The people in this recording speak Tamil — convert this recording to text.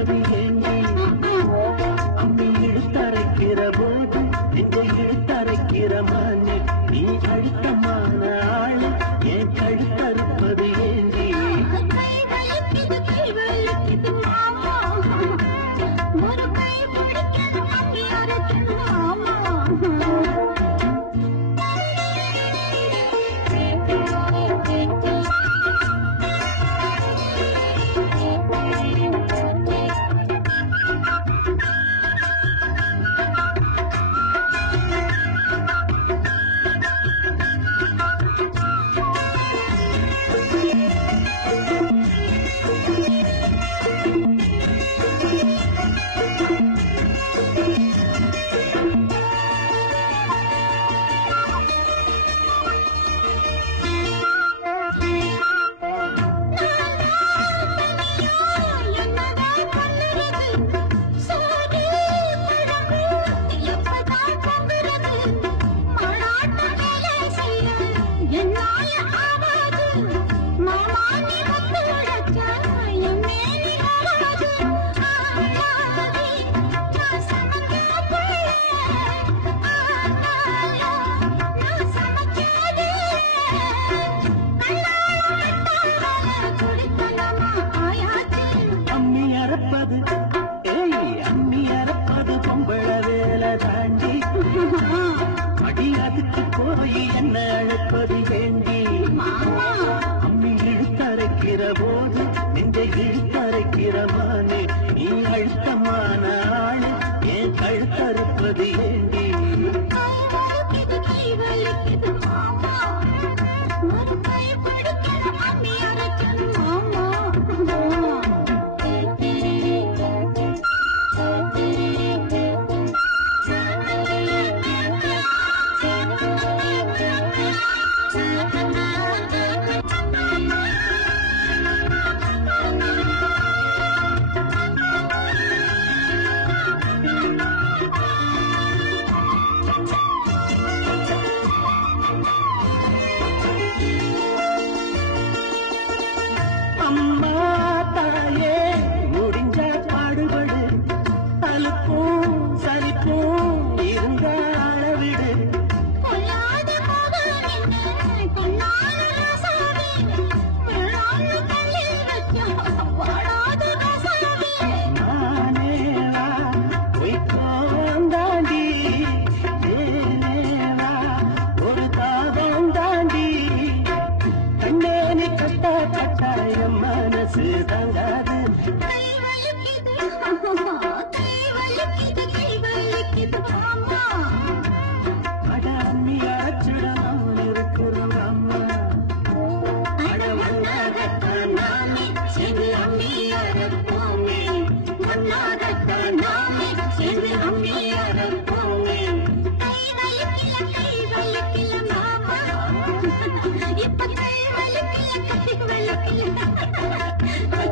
என்பது நீங்கள் அம்மை இழுத்தரைக்கிற போது இதை இழுத்தரைக்கிற மான் நீ அழுத்தம் என்ன அழைப்பது ஏந்தி அம்மி இழுத்தரைக்கிற போது நெஞ்சை Ay, vale, que ya, vale.